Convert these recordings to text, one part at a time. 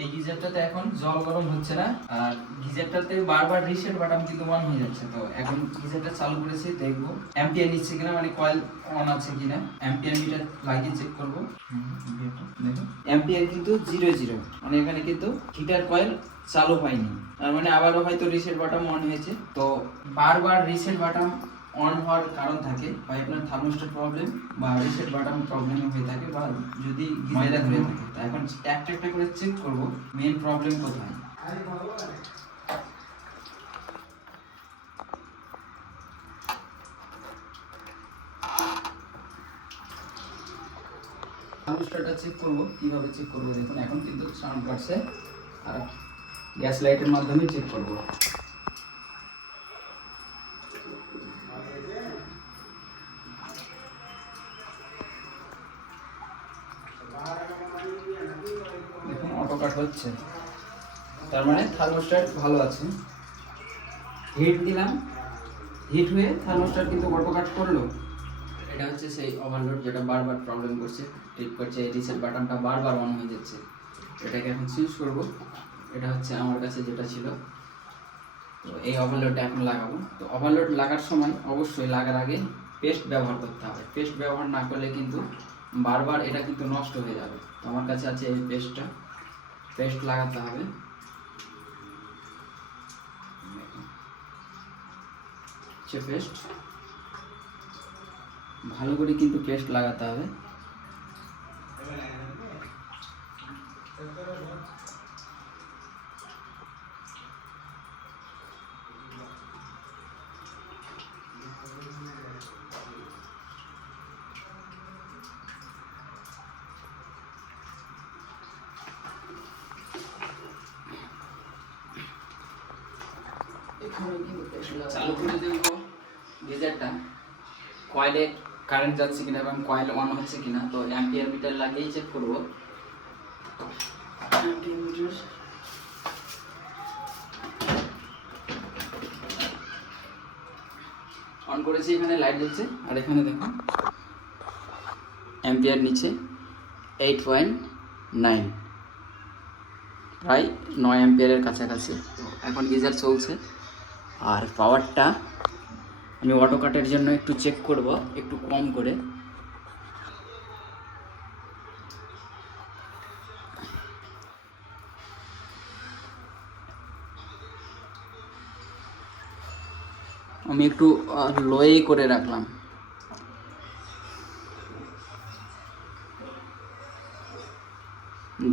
এই গিজারটাতে এখন জল গরম হচ্ছে না, আর গিজারটাতে বারবার রিসেট বাটন কিন্তু অন হয়ে যাচ্ছে। তো এখন গিজারটা চালু করেছি, দেখবো অ্যাম্পিয়ার নিচ্ছে কিনা, মানে কয়েল অন আছে কিনা। অ্যাম্পিয়ার মিটার লাগিয়ে চেক করবো। দেখো অ্যাম্পিয়ার কিন্তু 0 মানে এখানে কিন্তু হিটার কয়েল চালু হয়নি, তার মানে আবারও হয়তো রিসেট বাটন অন হয়েছে। তো বারবার রিসেট বাটন অন হওয়ার কারণ থাকে, হয় আপনার থার্মোস্ট্যাট প্রবলেম বা রিসেট বাটন প্রবলেম হয়ে থাকে, বা যদি গিজারে ধরে থাকে। তা এখন একটা একটা করে চেক করব মেইন প্রবলেম কোথায়। থার্মোস্ট্যাটটা চেক করব, কিভাবে চেক করব দেখুন। এখন কিন্তু সাউন্ড কাটছে, আর গ্যাস লাইটের মাধ্যমে চেক করব। দেখুন অটো কাট হচ্ছে, তার মানে থার্মোস্ট্যাট ভালো আছে। হিট দিলাম, হিট হয়ে থার্মোস্ট্যাট কিন্তু অটো কাট করলো। এটা হচ্ছে সেই ওভারলোড যেটা বারবার প্রবলেম করছে, ঠিক করছে। এই রিসেট বাটনটা বারবার অন হয়ে যাচ্ছে, এটাকে এখন চেঞ্জ করব। এটা হচ্ছে আমার কাছে যেটা ছিল। তো এই ওভারলোডটা এখন লাগাবো। তো ওভারলোড লাগার সময় অবশ্যই লাগার আগে পেস্ট ব্যবহার করতে হবে। পেস্ট ব্যবহার না করলে কিন্তু বারবার এটা কিন্তু নষ্ট হয়ে যাবে। তো আমার কাছে আছে এই পেস্টটা, পেস্ট লাগাতে হবে। পেস্ট ভালো করে কিন্তু পেস্ট লাগাতে হবে। চালু করে দেব গিজারটা, কয়েলে কারেন্ট যাচ্ছে কিনা এবং কয়েল অন হচ্ছে কিনা। তো অ্যাম্পিয়ার মিটার লাগিয়েই চেক করব। অন করেছি, এখানে লাইট জ্বলছে, আর এখানে দেখুন অ্যাম্পিয়ার নিচে 8.9, প্রায় 9 অ্যাম্পিয়ারের কাছাকাছি। তো এখন গিজার চলছে। আর পাওয়ারটা আমি অটো কাটের জন্য একটু চেক করব, একটু কম করে। আমি একটু লোয়ে করে রাখলাম।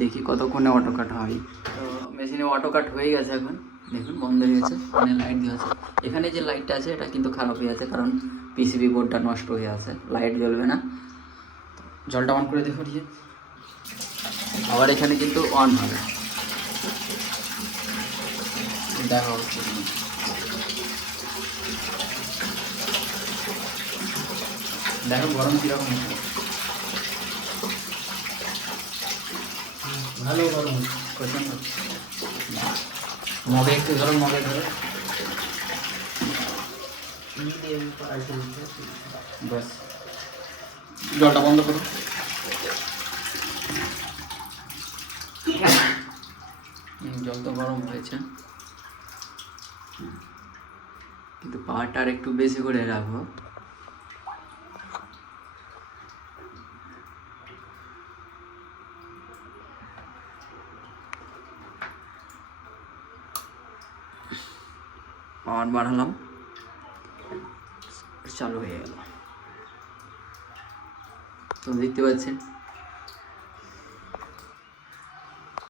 দেখি কতক্ষণে অটো কাট হয়। তো মেশিনে অটো কাট হয়ে গেছে, এখন দেখুন বন্ধ হয়ে গেছে। এখানে লাইট দেওয়া আছে, এখানে যে লাইটটা আছে এটা কিন্তু খারাপ হয়ে আছে, কারণ পিসিবি বোর্ডটা নষ্ট হয়ে আছে, লাইট জ্বলবে না। জলটা অন করে দেখো দিয়ে, আবার এখানে কিন্তু অন হবে, দেখা হচ্ছে। দেখো গরম কীরকম হচ্ছে, ভালো গরম প্রচন্ড। মগে একটু ধরো, মগে ধরো, বাস। জলটা বন্ধ করো। জল তো গরম হয়েছে, কিন্তু পাওয়ারটা আর একটু বেশি করে রাখবো। পাওয়ার বাড়ালাম, চালু হয়ে গেল। তো দেখতে পাচ্ছেন